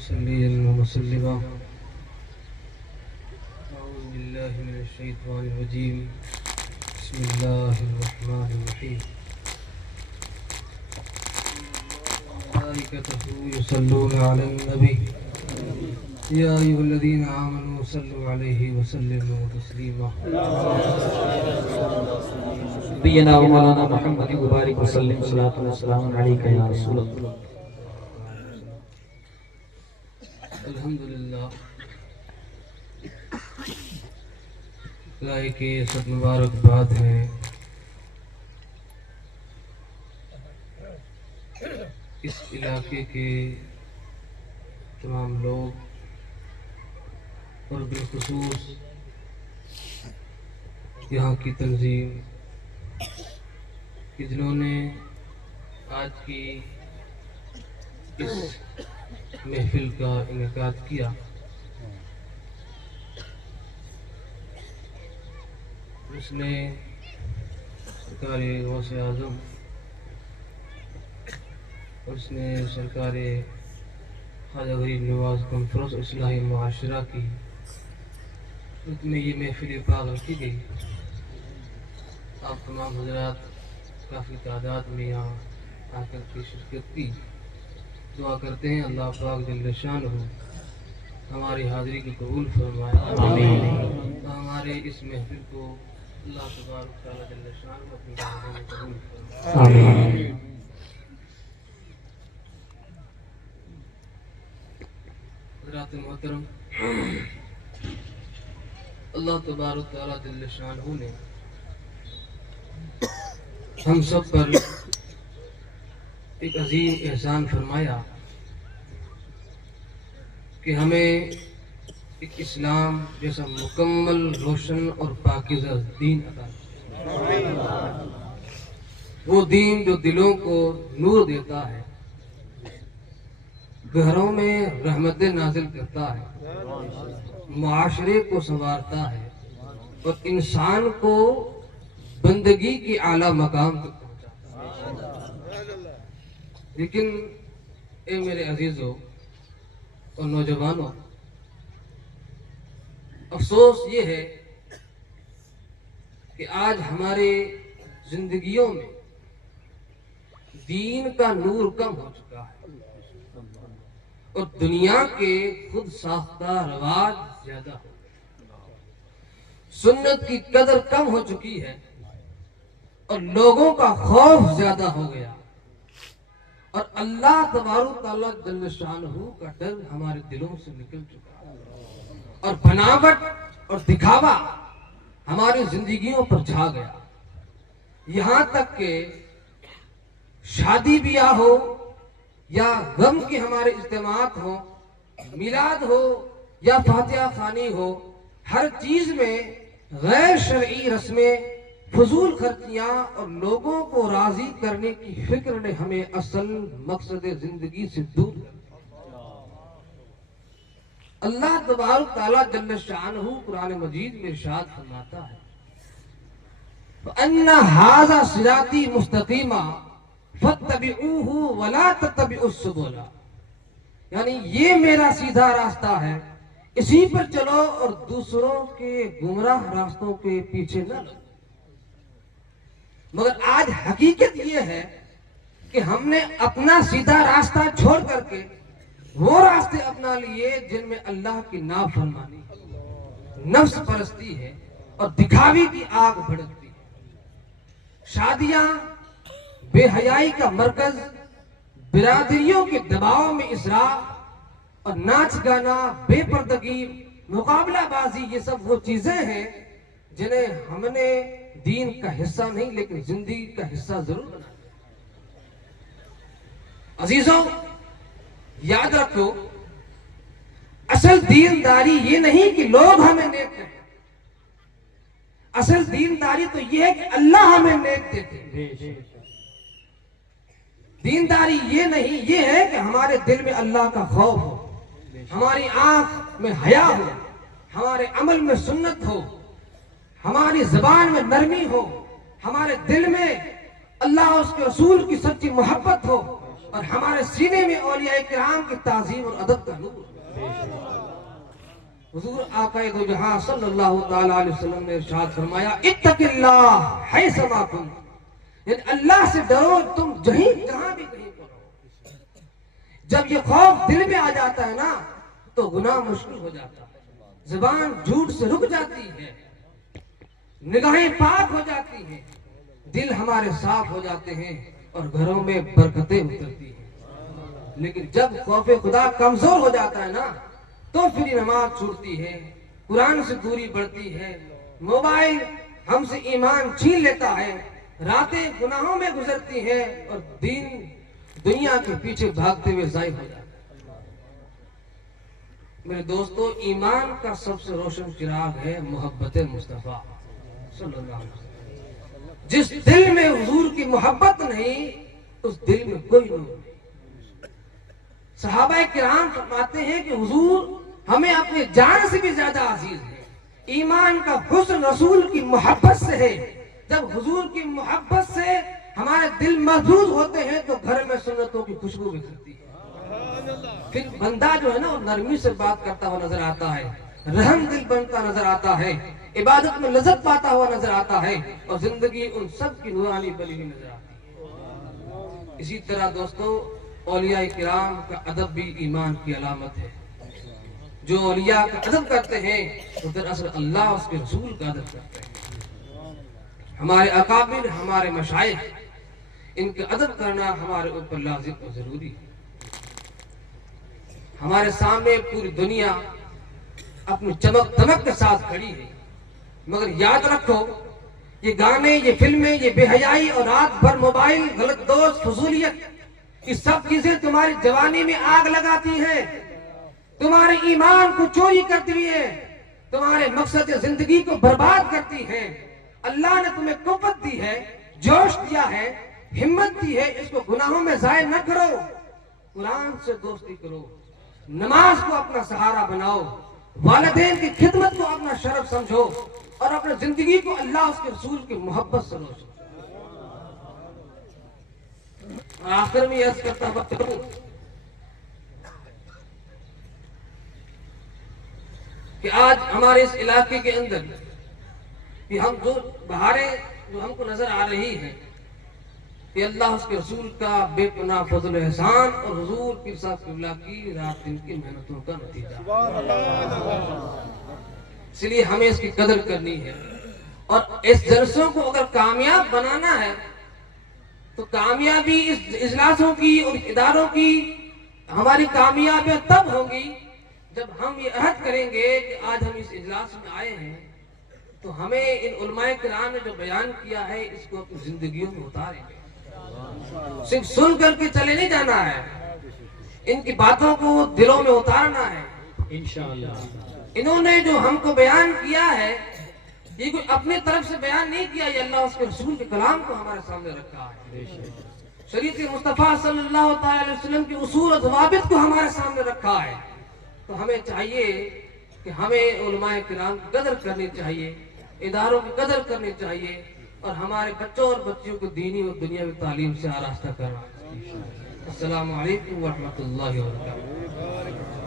مصليا ومسلما. أعوذ بالله من الشيطان الرجيم. بسم الله الرحمن الرحيم. ملائكته يصلون على النبي يا أيها الذين آمنوا صلوا عليه وسلموا تسليما. نبينا ومولانا محمد وبارك وسلم صلاة والسلام عليك يا رسول الله. الحمدللہ اللہ کے سب مبارک بات ہیں. اس علاقے کے تمام لوگ اور بالخصوص یہاں کی تنظیم کہ جنہوں نے آج کی اس محفل کا انعقاد کیا. اس نے سرکار غوث اعظم اور اس نے سرکار خواجہ غریب نواز کانفرنس اصلاح معاشرہ کی اس میں یہ محفل پاک رکھی گئی. آپ تمام حضرات کافی تعداد میں یہاں آ کر کے شرکت کی. دعا کرتے ہیں اللہ پاک جل شانہ ہماری حاضری کو قبول فرمائے. ہمارے اس محفل کو اللہ تبارک تعالیٰ جل شانہ اپنی حاضری میں قبول فرمائے. حضرات محترم، اللہ تبارک تعالیٰ جل شانہ نے ہم سب پر ایک عظیم احسان فرمایا کہ ہمیں ایک اسلام جیسا مکمل روشن اور پاکیزہ دین عطا کیا. وہ دین جو دلوں کو نور دیتا ہے، گھروں میں رحمت نازل کرتا ہے، معاشرے کو سنوارتا ہے اور انسان کو بندگی کی اعلیٰ مقام تک پہنچاتا ہے. لیکن اے میرے عزیزوں اور نوجوانوں، افسوس یہ ہے کہ آج ہمارے زندگیوں میں دین کا نور کم ہو چکا ہے اور دنیا کے خود ساختہ رواج زیادہ ہو گئے. سنت کی قدر کم ہو چکی ہے اور لوگوں کا خوف زیادہ ہو گیا اور اللہ تبارک تعالیٰ جل شانہ کا ڈر ہمارے دلوں سے نکل چکا ہے اور بناوٹ اور دکھاوا ہماری زندگیوں پر چھا گیا. یہاں تک کہ شادی بیاہ ہو یا غم کے ہمارے اجتماعات ہو، میلاد ہو یا فاتحہ خوانی ہو، ہر چیز میں غیر شرعی رسمیں، فضول خرچیاں اور لوگوں کو راضی کرنے کی فکر نے ہمیں اصل مقصد زندگی سے دور کر دیا. اللہ تبارک تعالیٰ جل شانہ قرآن مجید میں ارشاد فرماتا ہے وَأَنَّ هَذَا صِرَاطِي مُسْتَقِيمًا فَاتَّبِعُوهُ وَلَا تَتَّبِعُوا السُّبُلَ. یعنی یہ میرا سیدھا راستہ ہے، اسی پر چلو اور دوسروں کے گمراہ راستوں کے پیچھے نہ لگو. مگر آج حقیقت یہ ہے کہ ہم نے اپنا سیدھا راستہ چھوڑ کر کے وہ راستے اپنا لیے جن میں اللہ کی نافرمانی، نفس پرستی ہے اور دکھاوی کی آگ بھڑکتی ہے. شادیاں بے حیائی کا مرکز، برادریوں کے دباؤ میں اسراف اور ناچ گانا، بے پردگی، مقابلہ بازی، یہ سب وہ چیزیں ہیں جنہیں ہم نے دین کا حصہ نہیں لیکن زندگی کا حصہ ضرور بنا. عزیزوں، یاد رکھو، اصل دینداری یہ نہیں کہ لوگ ہمیں نیک کہیں. اصل دینداری تو یہ ہے کہ اللہ ہمیں نیک دیتے. دینداری یہ نہیں، یہ ہے کہ ہمارے دل میں اللہ کا خوف ہو، ہماری آنکھ میں حیا ہو، ہمارے عمل میں سنت ہو، ہماری زبان میں نرمی ہو، ہمارے دل میں اللہ اور اس کے رسول کی سچی محبت ہو اور ہمارے سینے میں اولیاء کرام کی تعظیم اور ادب کا نور. حضور آقا دو جہاں صلی اللہ تعالی علیہ وسلم نے ارشاد فرمایا اتق اللہ حیثما کنت, یعنی اللہ سے ڈرو تم جہاں بھی کہیں پر ہو. جب یہ خوف دل میں آ جاتا ہے نا تو گناہ مشکل ہو جاتا ہے, زبان جھوٹ سے رک جاتی ہے, نگاہیں پاک ہو جاتی ہیں, دل ہمارے صاف ہو جاتے ہیں اور گھروں میں برکتیں اترتی ہیں. لیکن جب خوف خدا کمزور ہو جاتا ہے نا تو پھر نماز چھوٹتی ہے, قرآن سے دوری بڑھتی ہے, موبائل ہم سے ایمان چھین لیتا ہے, راتیں گناہوں میں گزرتی ہیں اور دین دنیا کے پیچھے بھاگتے ہوئے ضائع ہو جاتا ہے. میرے دوستو, ایمان کا سب سے روشن چراغ ہے محبت مصطفیٰ صلی اللہ علیہ وسلم. جس دل میں حضور کی محبت نہیں اس دل میں کوئی نور نہیں. صحابہ کرام فرماتے ہیں کہ حضور ہمیں اپنے جان سے بھی زیادہ عزیز ہے. ایمان کا حسن رسول کی محبت سے ہے. جب حضور کی محبت سے ہمارے دل محظوظ ہوتے ہیں تو گھر میں سنتوں کی خوشبو بکھرتی ہے. پھر بندہ جو ہے نا وہ نرمی سے بات کرتا ہوا نظر آتا ہے, رحم دل بنتا نظر آتا ہے, عبادت میں لذت پاتا ہوا نظر آتا ہے اور زندگی ان سب کی نورانی بلی ہوئی نظر آتی ہے. اسی طرح دوستو اولیاء کرام کا ادب بھی ایمان کی علامت ہے. جو اولیاء کا ادب کرتے ہیں وہ دراصل اللہ اس کے رسول کا ادب کرتے ہیں. ہمارے اکابر, ہمارے مشائخ, ان کا ادب کرنا ہمارے اوپر لازم اور ضروری ہے. ہمارے سامنے پوری دنیا اپنی چمک دمک کے ساتھ کھڑی ہے, مگر یاد رکھو یہ گانے, یہ فلمیں, یہ بے حیائی اور رات بھر موبائل, غلط دوست, فضولیت, یہ سب چیزیں تمہاری جوانی میں آگ لگاتی ہیں, تمہارے ایمان کو چوری کرتی ہے, تمہارے مقصد زندگی کو برباد کرتی ہیں. اللہ نے تمہیں قوت دی ہے, جوش دیا ہے, ہمت دی ہے, اس کو گناہوں میں ضائع نہ کرو. قرآن سے دوستی کرو, نماز کو اپنا سہارا بناؤ, والدین کی خدمت کو اپنا شرف سمجھو اور اپنے زندگی کو اللہ اس کے رسول کی محبت سے روشن. اور آخر میں عرض کرتا ہوں کہ آج ہمارے اس علاقے کے اندر کہ ہم جو بہاریں جو ہم کو نظر آ رہی ہیں کہ اللہ اس کے رسول کا بے پناہ فضل و احسان اور حضور پیر صاحب قبلہ کی رات دن کی محنتوں کا نتیجہ. اس لیے ہمیں اس کی قدر کرنی ہے اور اس جلسوں کو اگر کامیاب بنانا ہے تو کامیابی اس اجلاسوں کی اور اداروں کی ہماری کامیابیاں تب ہوں گی جب ہم یہ عہد کریں گے کہ آج ہم اس اجلاس میں آئے ہیں تو ہمیں ان علماء کرام نے جو بیان کیا ہے اس کو اپنی زندگیوں میں اتاریں گے. صرف سن کر کے چلے نہیں جانا ہے, ان کی باتوں کو دلوں میں اتارنا ہے انشاءاللہ. انہوں نے جو ہم کو بیان کیا ہے یہ کوئی اپنے طرف سے بیان نہیں کیا, یہ اللہ اس کے رسول کے کلام کو ہمارے سامنے رکھا ہے. شریعت مصطفیٰ صلی اللہ تعالی علیہ وسلم کے اصول و ضوابط کو ہمارے سامنے رکھا ہے. تو ہمیں چاہیے کہ ہمیں علماء کرام کی قدر کرنی چاہیے, اداروں کی قدر کرنی چاہیے اور ہمارے بچوں اور بچیوں کو دینی اور دنیاوی تعلیم سے آراستہ کرنا. السلام علیکم ورحمۃ اللہ وبرکاتہ.